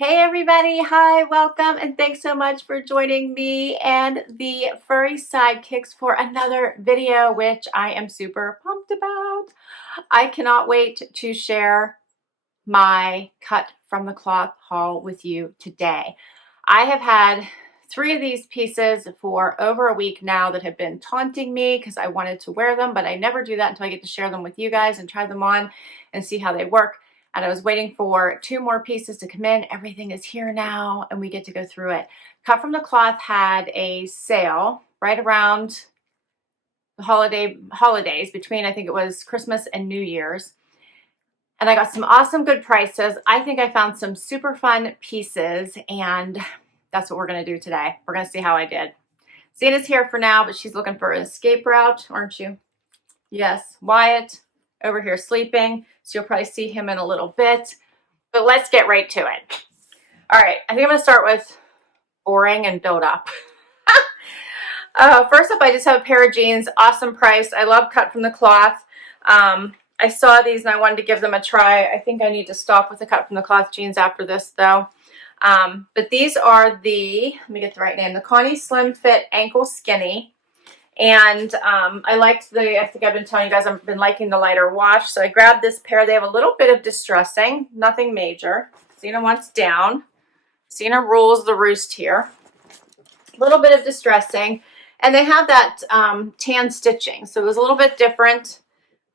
Hey everybody, hi, welcome, and thanks so much for joining me and the furry sidekicks for another video, which I am super pumped about. I cannot wait to share my cut from the Kloth haul with you today. I have had 3 of these pieces for over a week now that have been taunting me because I wanted to wear them, but I never do that until I get to share them with you guys and try them on and see how they work. And I was waiting for 2 more pieces to come in. Everything is here now and we get to go through it. Cut from the Kloth had a sale right around the holidays between, I think it was Christmas and New Year's. And I got some awesome good prices. I think I found some super fun pieces, and that's what we're gonna do today. We're gonna see how I did. Zena's here for now, but she's looking for an escape route, aren't you? Yes, Wyatt over here sleeping. So you'll probably see him in a little bit, but let's get right to it. All right, I think I'm gonna start with boring and build up. First up, I just have a pair of jeans, awesome price. I love Cut from the Kloth. I saw these and I wanted to give them a try. I think I need to stop with the Cut from the Kloth jeans after this though. But these are the, let me get the right name, the CONNIE Slim Fit Ankle Skinny. And I liked I think I've been telling you guys I've been liking the lighter wash. So I grabbed this pair. They have a little bit of distressing, nothing major. Zena wants down. Zena rules the roost here. A little bit of distressing. And they have that tan stitching. So it was a little bit different.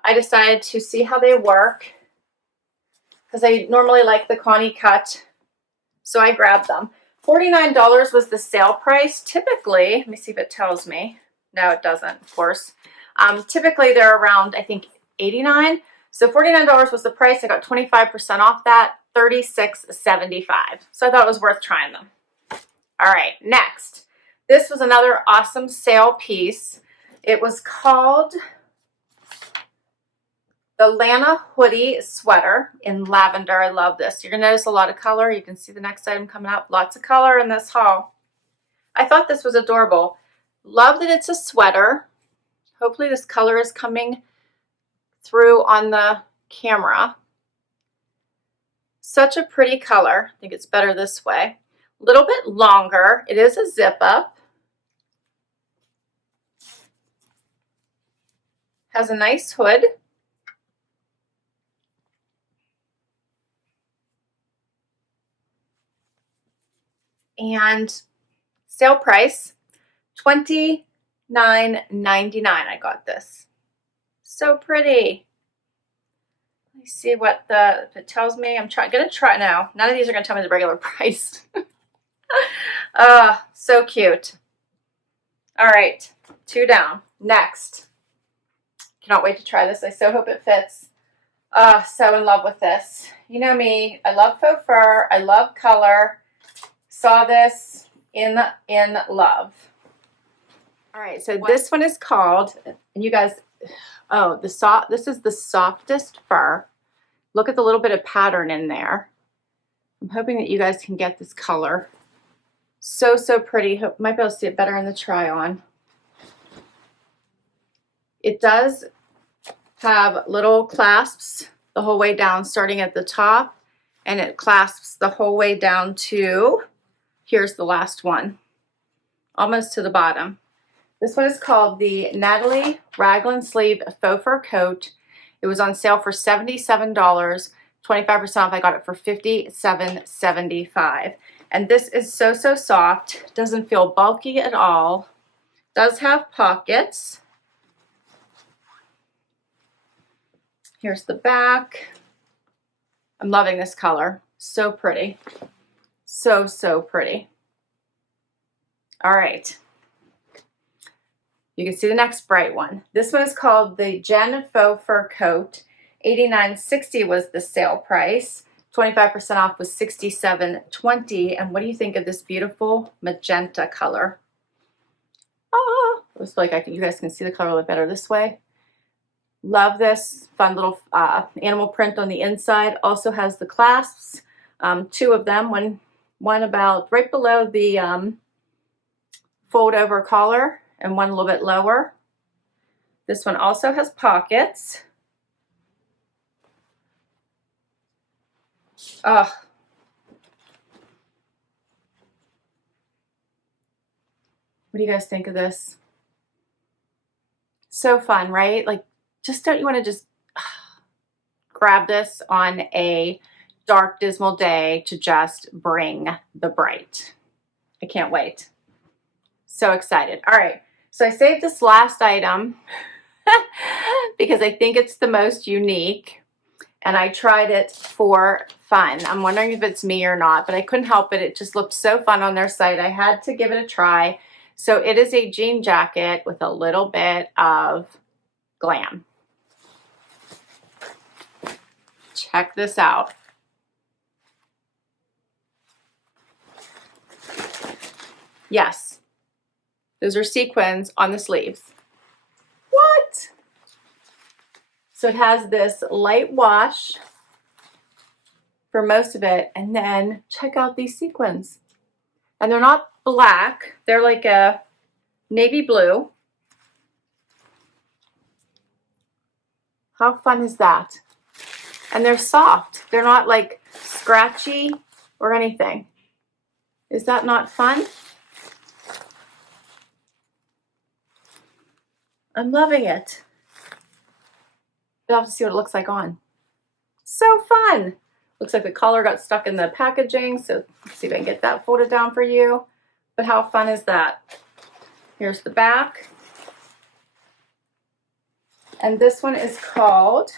I decided to see how they work because I normally like the CONNIE cut. So I grabbed them. $49 was the sale price. Typically, let me see if it tells me. No, it doesn't, of course. Typically, they're around, I think, $89. So $49 was the price. I got 25% off that, $36.75. So I thought it was worth trying them. All right, next. This was another awesome sale piece. It was called the Lana Hoodie Sweater in lavender. I love this. You're going to notice a lot of color. You can see the next item coming up. Lots of color in this haul. I thought this was adorable. Love that it's a sweater. Hopefully this color is coming through on the camera. Such a pretty color. I think it's better this way. A little bit longer. It is a zip up. Has a nice hood. And sale price, $29.99. I got this. So pretty. Let me see what if it tells me. I'm gonna try now. None of these are gonna tell me the regular price. So cute. All right, 2 down. Next. Cannot wait to try this. I so hope it fits. So in love with this. You know me, I love faux fur, I love color. Saw this in love. All right, so this one is called, and you guys, this is the softest fur. Look at the little bit of pattern in there. I'm hoping that you guys can get this color. So, so pretty. Might be able to see it better in the try on. It does have little clasps the whole way down, starting at the top, and it clasps the whole way down to, here's the last one, almost to the bottom. This one is called the Natalie Raglan Sleeve Faux Fur Coat. It was on sale for $77, 25% off. I got it for $57.75. And this is so, so soft. Doesn't feel bulky at all. Does have pockets. Here's the back. I'm loving this color. So pretty. So, so pretty. All right. You can see the next bright one. This one is called the Jen Faux Fur Coat. $89.60 was the sale price. 25% off was $67.20. And what do you think of this beautiful magenta color? Oh, it was like you guys can see the color a little better this way. Love this fun little animal print on the inside. Also has the clasps, 2 of them. One about right below the fold over collar and one a little bit lower. This one also has pockets. Oh, What do you guys think of this? So fun, right? Like, just don't you want to just grab this on a dark, dismal day to just bring the bright? I can't wait. So excited. All right, so I saved this last item because I think it's the most unique, and I tried it for fun. I'm wondering if it's me or not, but I couldn't help it. It just looked so fun on their site. I had to give it a try. So it is a jean jacket with a little bit of glam. Check this out. Yes, those are sequins on the sleeves. What? So it has this light wash for most of it, and then check out these sequins. And they're not black, they're like a navy blue. How fun is that? And they're soft. They're not like scratchy or anything. Is that not fun? I'm loving it. You'll have to see what it looks like on. So fun. Looks like the collar got stuck in the packaging, so let's see if I can get that folded down for you. But how fun is that? Here's the back. And this one is called,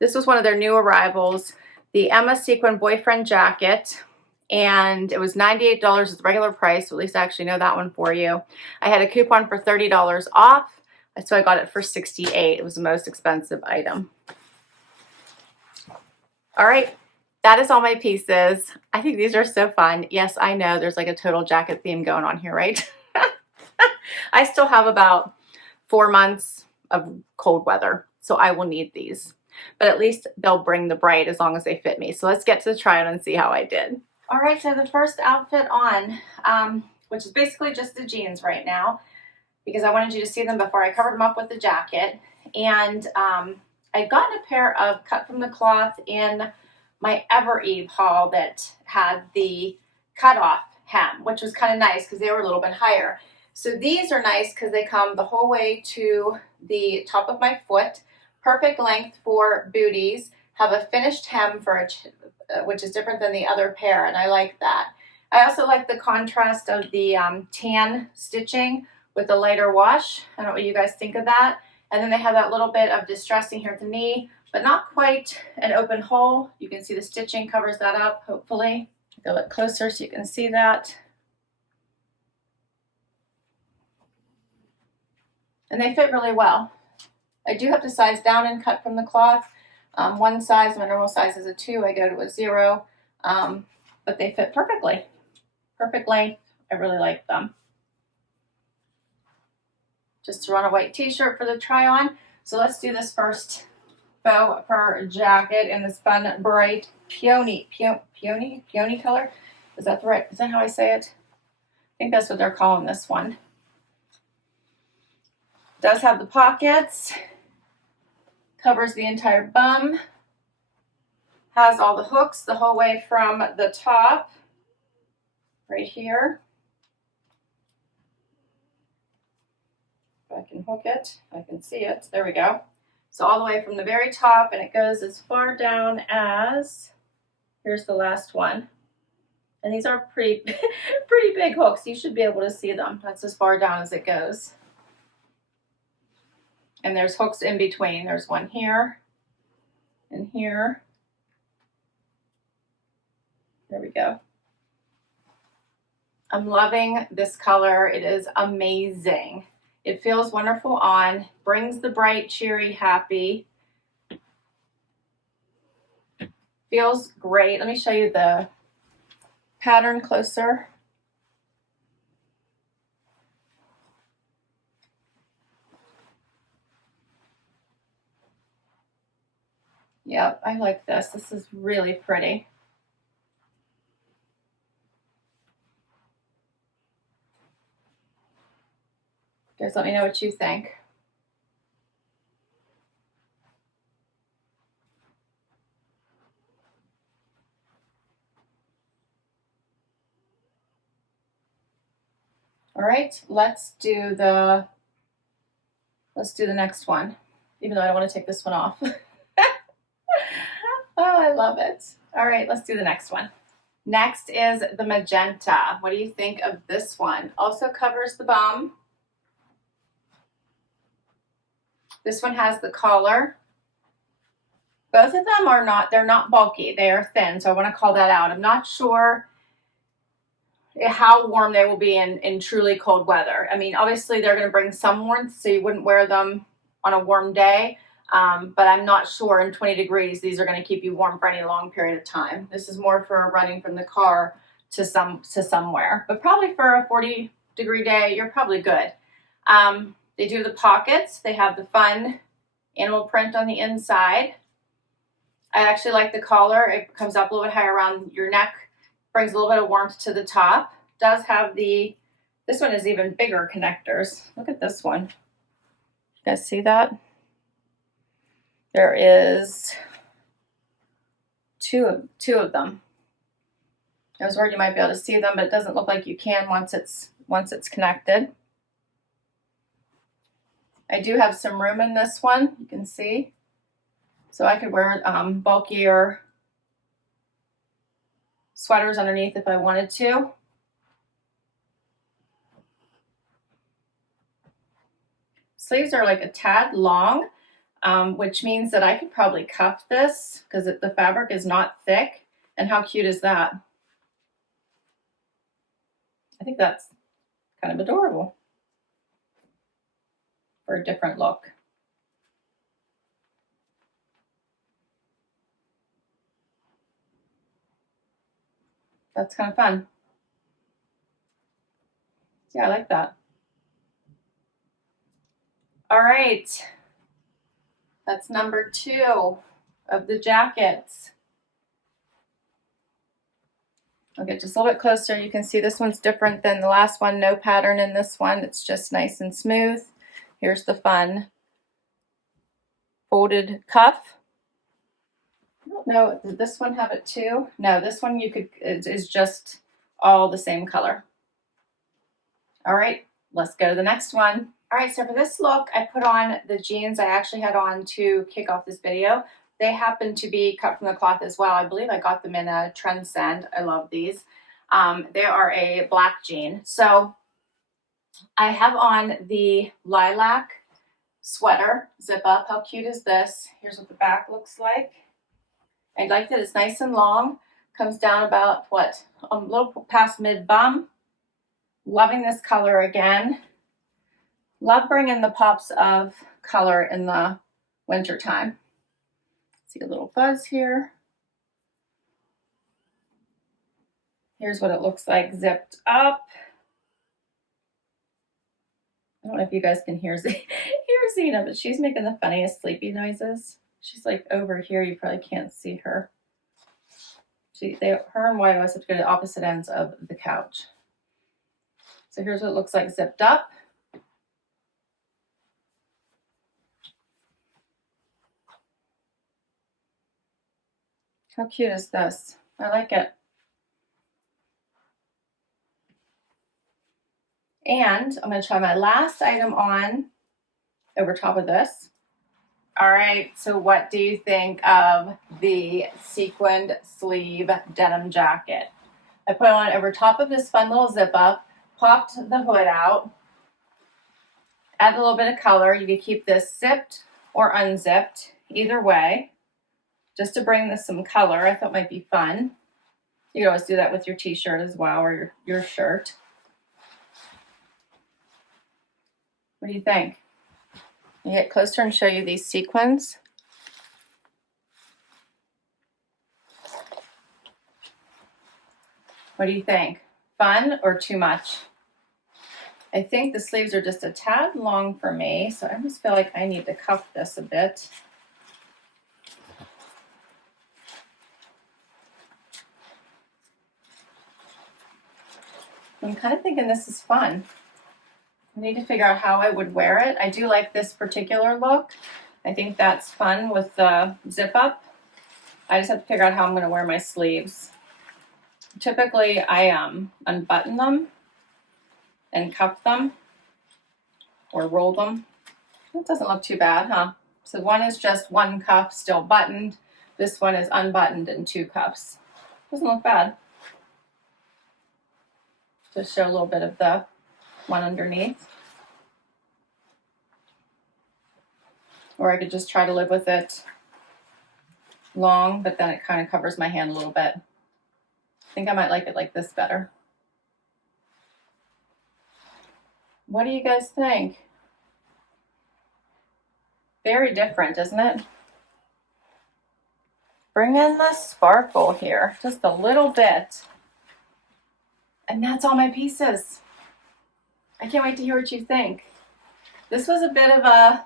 this was one of their new arrivals, the Emma Sequin Boyfriend Jacket. And it was $98 as the regular price, so at least I actually know that one for you. I had a coupon for $30 off, so I got it for $68. It was the most expensive item. All right, that is all my pieces. I think these are so fun. Yes, I know there's like a total jacket theme going on here, right? I still have about 4 months of cold weather, so I will need these. But at least they'll bring the bright as long as they fit me. So let's get to the try on and see how I did. All right, so the first outfit on, which is basically just the jeans right now, because I wanted you to see them before I covered them up with the jacket. And I'd gotten a pair of cut from the cloth in my Ever Eve haul that had the cutoff hem, which was kind of nice because they were a little bit higher. So these are nice because they come the whole way to the top of my foot. Perfect length for booties. Have a finished hem for which is different than the other pair, and I like that. I also like the contrast of the tan stitching with the lighter wash. I don't know what you guys think of that. And then they have that little bit of distressing here at the knee, but not quite an open hole. You can see the stitching covers that up, hopefully. Go a bit closer so you can see that. And they fit really well. I do have to size down and cut from the cloth. One size, my normal size is a 2, I go to a 0, but they fit perfectly. Perfect length, I really like them. Just throw on a white t-shirt for the try on. So let's do this first faux fur jacket in this fun, bright peony color. Is that how I say it? I think that's what they're calling this one. It does have the pockets, covers the entire bum, has all the hooks the whole way from the top, right here. If I can hook it, I can see it. There we go. So all the way from the very top, and it goes as far down as, here's the last one. And these are pretty, pretty big hooks. You should be able to see them. That's as far down as it goes. And there's hooks in between. There's one here and here. There we go. I'm loving this color. It is amazing. It feels wonderful on, brings the bright, cheery, happy. Feels great. Let me show you the pattern closer. Yep, I like this. This is really pretty. Guys, let me know what you think. All right, let's do the next one, even though I don't want to take this one off. Oh, I love it. All right, let's do the next one. Next is the Magenta. What do you think of this one? Also covers the bum. This one has the collar. Both of them are not, they're not bulky. They are thin, so I want to call that out. I'm not sure how warm they will be in truly cold weather. I mean, obviously they're going to bring some warmth, so you wouldn't wear them on a warm day. But I'm not sure in 20 degrees these are going to keep you warm for any long period of time. This is more for running from the car to somewhere. But probably for a 40-degree day, you're probably good. They do the pockets. They have the fun animal print on the inside. I actually like the collar. It comes up a little bit higher around your neck, brings a little bit of warmth to the top. Does have this one is even bigger connectors. Look at this one. You guys see that? There is two of them. I was worried you might be able to see them, but it doesn't look like you can once it's connected. I do have some room in this one, you can see. So I could wear bulkier sweaters underneath if I wanted to. Sleeves are like a tad long, which means that I could probably cuff this because the fabric is not thick. And how cute is that? I think that's kind of adorable for a different look. That's kind of fun. Yeah, I like that. All right, that's number 2 of the jackets. I'll get just a little bit closer. You can see this one's different than the last one. No pattern in this one. It's just nice and smooth. Here's the fun folded cuff. I don't know, did this one have it too? No, this one is just all the same color. All right, let's go to the next one. All right, so for this look, I put on the jeans I actually had on to kick off this video. They happen to be cut from the cloth as well. I believe I got them in a trend send. I love these. They are a black jean. So I have on the lilac sweater, zip up. How cute is this? Here's what the back looks like. I like that it's nice and long. Comes down about, what, a little past mid-bum. Loving this color again. Love bringing the pops of color in the winter time. See a little fuzz here. Here's what it looks like zipped up. I don't know if you guys can hear Zena, but she's making the funniest sleepy noises. She's like over here. You probably can't see her. Her and White always have to go to the opposite ends of the couch. So here's what it looks like zipped up. How cute is this? I like it. And I'm going to try my last item on over top of this. All right, so what do you think of the sequined sleeve denim jacket? I put it on over top of this fun little zip up, popped the hood out, add a little bit of color. You could keep this zipped or unzipped, either way, just to bring this some color. I thought might be fun. You can always do that with your t-shirt as well, or your shirt. What do you think? Can you get closer and show you these sequins? What do you think? Fun or too much? I think the sleeves are just a tad long for me, so I just feel like I need to cuff this a bit. I'm kind of thinking this is fun. I need to figure out how I would wear it. I do like this particular look. I think that's fun with the zip up. I just have to figure out how I'm going to wear my sleeves. Typically, I unbutton them and cuff them or roll them. It doesn't look too bad, huh? So one is just one cuff still buttoned. This one is unbuttoned and 2 cuffs. Doesn't look bad. Just show a little bit of the one underneath. Or I could just try to live with it long, but then it kind of covers my hand a little bit. I think I might like it like this better. What do you guys think? Very different, isn't it? Bring in the sparkle here, just a little bit. And that's all my pieces. I can't wait to hear what you think. This was a bit of a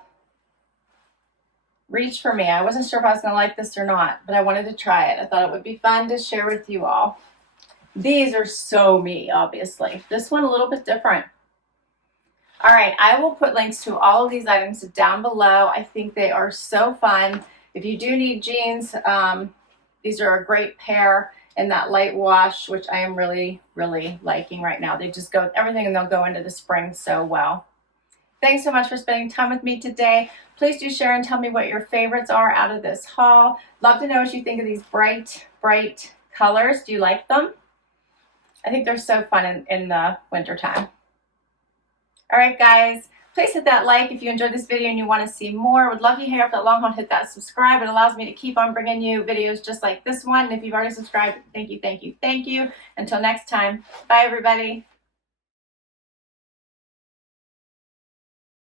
reach for me. I wasn't sure if I was going to like this or not, but I wanted to try it. I thought it would be fun to share with you all. These are so me, obviously. This one a little bit different. All right, I will put links to all of these items down below. I think they are so fun. If you do need jeans, these are a great pair in that light wash, which I am really, really liking right now. They just go with everything and they'll go into the spring so well. Thanks so much for spending time with me today. Please do share and tell me what your favorites are out of this haul. Love to know what you think of these bright, bright colors. Do you like them? I think they're so fun in the wintertime. All right, guys, please hit that like if you enjoyed this video and you want to see more. Would love you here after that long haul. Hit that subscribe. It allows me to keep on bringing you videos just like this one. And if you've already subscribed, thank you, thank you, thank you. Until next time, bye, everybody.